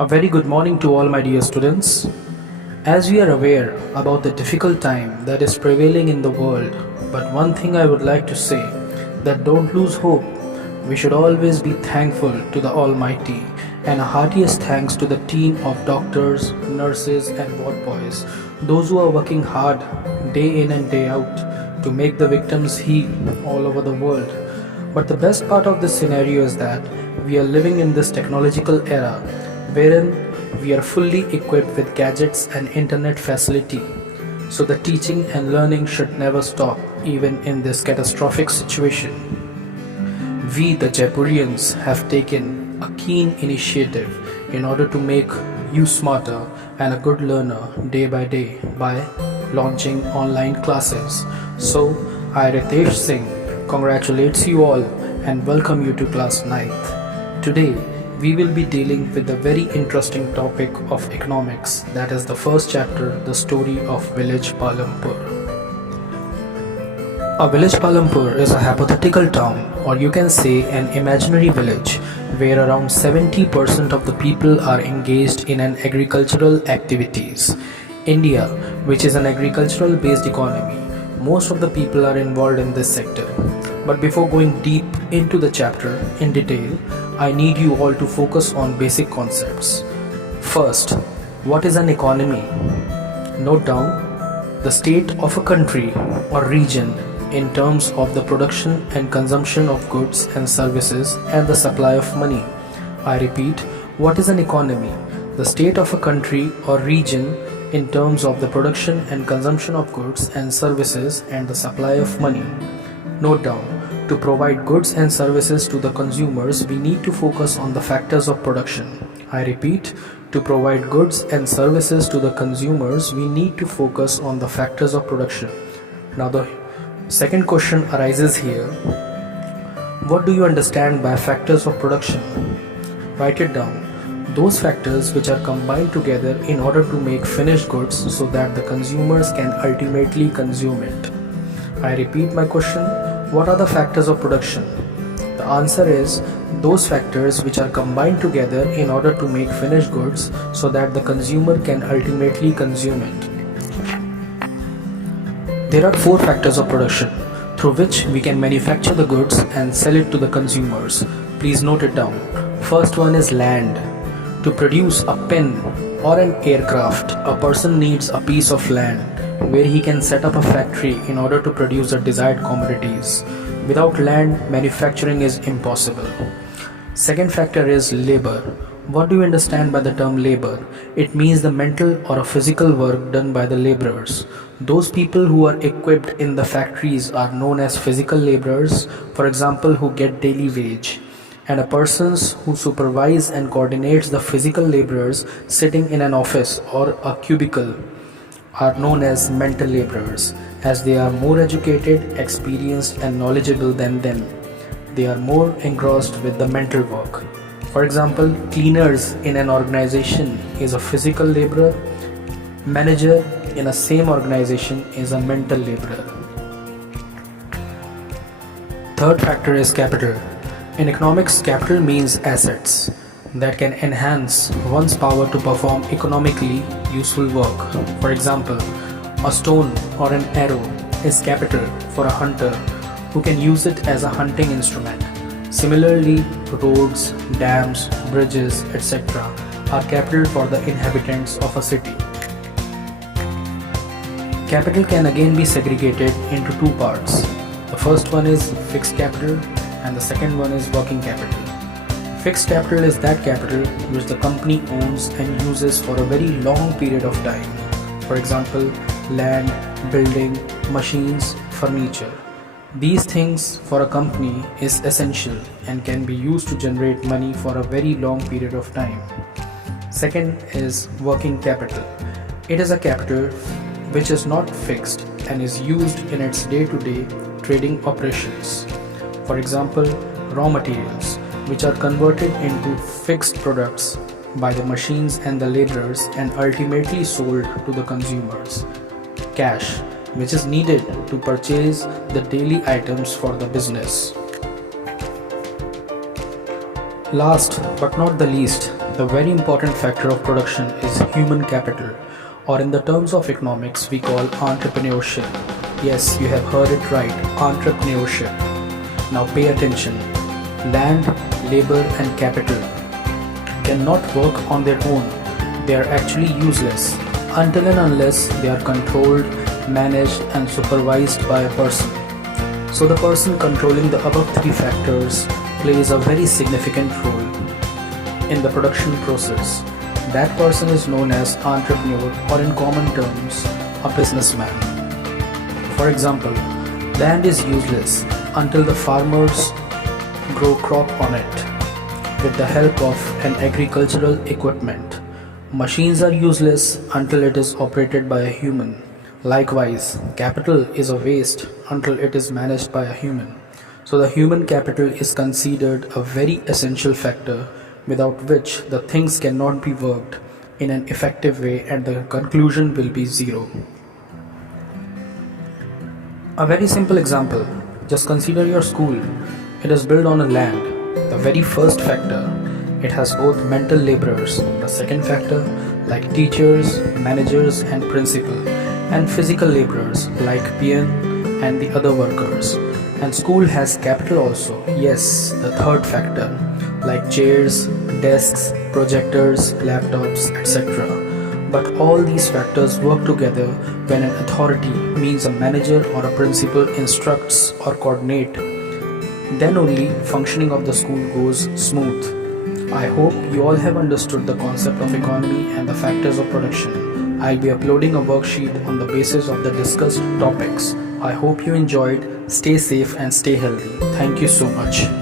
A very good morning to all my dear students. As we are aware about the difficult time that is prevailing in the world, but one thing I would like to say that don't lose hope. We should always be thankful to the Almighty and a heartiest thanks to the team of doctors, nurses and ward boys, those who are working hard day in and day out to make the victims heal all over the world. But the best part of this scenario is that we are living in this technological era wherein we are fully equipped with gadgets and internet facility. So the teaching and learning should never stop even in this catastrophic situation. We the Jaipurians have taken a keen initiative in order to make you smarter and a good learner day by launching online classes. So I Ritesh Singh congratulates you all and welcome you to class 9th. Today we will be dealing with a very interesting topic of economics, that is the first chapter, the story of village Palampur. A village Palampur is a hypothetical town, or you can say an imaginary village, where around 70% of the people are engaged in an agricultural activities. India, which is an agricultural based economy, most of the people are involved in this sector. But before going deep into the chapter in detail, I need you all to focus on basic concepts. First, what is an economy? Note down the state of a country or region in terms of the production and consumption of goods and services and the supply of money. I repeat, what is an economy? The state of a country or region in terms of the production and consumption of goods and services and the supply of money. Note down, to provide goods and services to the consumers, we need to focus on the factors of production. I repeat, to provide goods and services to the consumers, we need to focus on the factors of production. Now the second question arises here. What do you understand by factors of production? Write it down. Those factors which are combined together in order to make finished goods so that the consumers can ultimately consume it. I repeat my question. What are the factors of production? The answer is those factors which are combined together in order to make finished goods so that the consumer can ultimately consume it. There are 4 factors of production through which we can manufacture the goods and sell it to the consumers. Please note it down. First one is land. To produce a pen or an aircraft, a person needs a piece of land where he can set up a factory in order to produce the desired commodities. Without land, manufacturing is impossible. Second factor is labor. What do you understand by the term labor? It means the mental or a physical work done by the laborers. Those people who are equipped in the factories are known as physical laborers, for example, who get daily wage. And a persons who supervise and coordinates the physical laborers sitting in an office or a cubicle are known as mental laborers, as they are more educated, experienced and knowledgeable than them. They are more engrossed with the mental work. For example, cleaners in an organization is a physical laborer. Manager in a same organization is a mental laborer. Third factor is capital. In economics, capital means assets that can enhance one's power to perform economically useful work. For example, a stone or an arrow is capital for a hunter who can use it as a hunting instrument. Similarly, roads, dams, bridges, etc. are capital for the inhabitants of a city. Capital can again be segregated into 2 parts. The first one is fixed capital and the second one is working capital. Fixed capital is that capital which the company owns and uses for a very long period of time. For example, land, building, machines, furniture. These things for a company is essential and can be used to generate money for a very long period of time. Second is working capital. It is a capital which is not fixed and is used in its day-to-day trading operations. For example, raw materials, which are converted into fixed products by the machines and the laborers and ultimately sold to the consumers. Cash, which is needed to purchase the daily items for the business. Last but not the least, the very important factor of production is human capital, or in the terms of economics, we call entrepreneurship. Yes, you have heard it right, entrepreneurship. Now pay attention. Land, labor, and capital cannot work on their own. They are actually useless until and unless they are controlled, managed, and supervised by a person. So the person controlling the above three factors plays a very significant role in the production process. That person is known as entrepreneur, or in common terms, a businessman. For example, land is useless until the farmers grow crop on it with the help of an agricultural equipment. Machines are useless until it is operated by a human. Likewise, capital is a waste until it is managed by a human. So the human capital is considered a very essential factor without which the things cannot be worked in an effective way and the conclusion will be zero. A very simple example, just consider your school. It is built on a land. The very first factor, it has both mental laborers. The second factor, like teachers, managers and principal, and physical laborers like peon and the other workers. And school has capital also. Yes, the third factor, like chairs, desks, projectors, laptops, etc. But all these factors work together when an authority, means a manager or a principal, instructs or coordinate. Then only functioning of the school goes smooth. I hope you all have understood the concept of economy and the factors of production. I'll be uploading a worksheet on the basis of the discussed topics. I hope you enjoyed. Stay safe and stay healthy. Thank you so much.